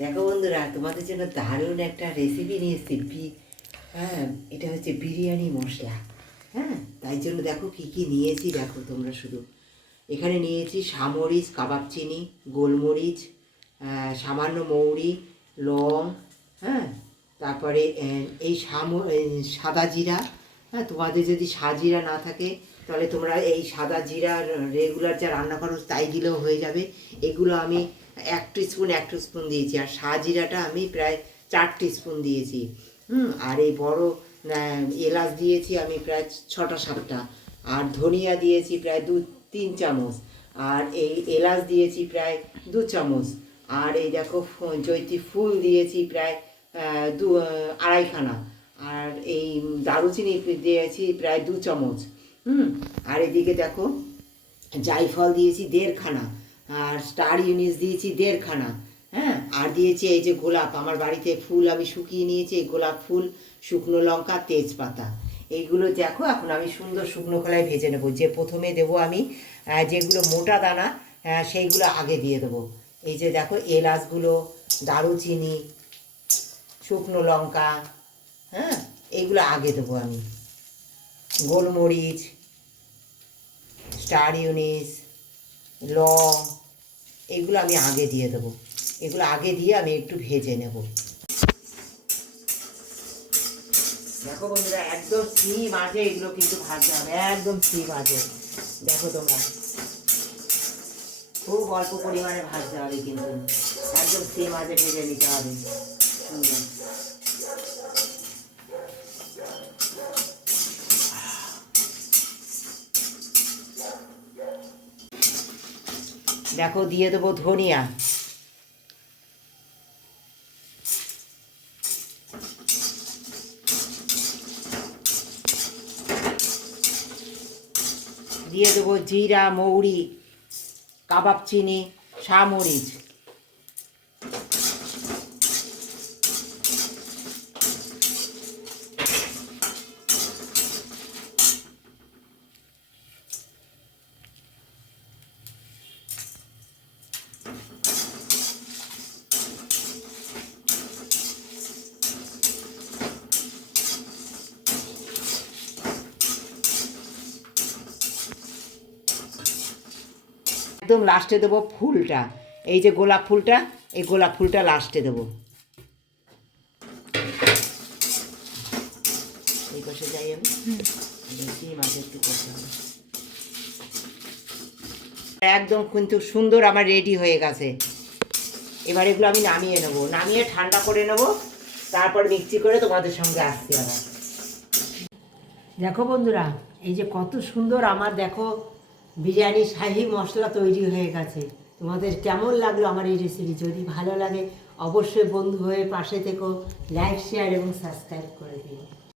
দেখো বন্ধুরা, তোমাদের জন্য দারুণ একটা রেসিপি নিয়ে এসেছি। হ্যাঁ, এটা হচ্ছে বিরিয়ানি মশলা। হ্যাঁ, তাই জন্য দেখো কী কী নিয়েছি, দেখো তোমরা শুধু। এখানে নিয়েছি সামরিচ, কাবাব চিনি, গোলমরিচ, সামান্য মৌরি, লং। হ্যাঁ, তারপরে এই সাদা জিরা। হ্যাঁ, তোমাদের যদি সাজিরা না থাকে তাহলে তোমরা এই সাদা জিরা রেগুলার যা রান্না করো তাই দিলেও হয়ে যাবে। এগুলো আমি 1 টিস্পুন দিয়েছি, আর সাজিরাটা আমি প্রায় 4 টিস্পুন দিয়েছি। আর এই বড় এলাচ দিয়েছি আমি প্রায় 6টা 7টা, আর ধনিয়া দিয়েছি প্রায় 2-3 চামচ, আর এই এলাচ দিয়েছি প্রায় 2 চামচ, আর এই দেখো জয়িত্রী ফুল দিয়েছি প্রায় 2-2.5খানা, আর এই দারুচিনি দিয়েছি প্রায় 2 চামচ। আর এদিকে দেখো জায়ফল দিয়েছি 1.5খানা, আর স্টার ইউনিস দিয়েছি 1.5খানা। হ্যাঁ, আর দিয়েছি এই যে গোলাপ, আমার বাড়িতে ফুল আমি শুকিয়ে নিয়েছি, এই গোলাপ ফুল, শুকনো লঙ্কা, তেজপাতা। এইগুলো দেখো এখন আমি সুন্দর শুকনো খোলায় ভেজে নেবো। যে প্রথমে দেবো আমি যেগুলো মোটা দানা, সেইগুলো আগে দিয়ে দেবো। এই যে দেখো এলাচগুলো, দারুচিনি, শুকনো লঙ্কা, হ্যাঁ, এইগুলো আগে দেবো আমি। গোলমরিচ, স্টার ইউনিস, লং, এগুলো আমি আগে দিয়ে দেবো। এগুলো আগে দিয়ে আমি একটু ভেজে নেব। দেখো বন্ধুরা, একদম সিম আঁচে এগুলো কিন্তু ভাজতে হবে, একদম সিম আঁচে। দেখো তোমরা, খুব অল্প পরিমাণে ভাজতে হবে, কিন্তু একদম সিম আঁচে ভেজে নিতে হবে। সুন্দর। দেখো দিয়ে দেবো ধনিয়া, দিয়ে দেবো জিরা, মৌরি, কাবাব চিনি, সামরিচ। একদম লাস্টে দেবো ফুলটা, এই যে গোলাপ ফুলটা, এই গোলাপ ফুলটা লাস্টে দেবো। এই পাশে যাই আমি, বেশি মাছ একটু করতে হবে। একদম কিন্তু সুন্দর আমার রেডি হয়ে গেছে। এবার এগুলো আমি নামিয়ে নেব, নামিয়ে ঠান্ডা করে নেব, তারপর মিক্সি করে তোমাদের সঙ্গে আসছি আবার। দেখো বন্ধুরা, এই যে কত সুন্দর আমার দেখো বিরিয়ানি শাহি মশলা তৈরি হয়ে গেছে। তোমাদের কেমন লাগলো আমার এই রেসিপি? যদি ভালো লাগে অবশ্যই বন্ধু হয়ে পাশে থেকো, লাইক, শেয়ার এবং সাবস্ক্রাইব করে দিও।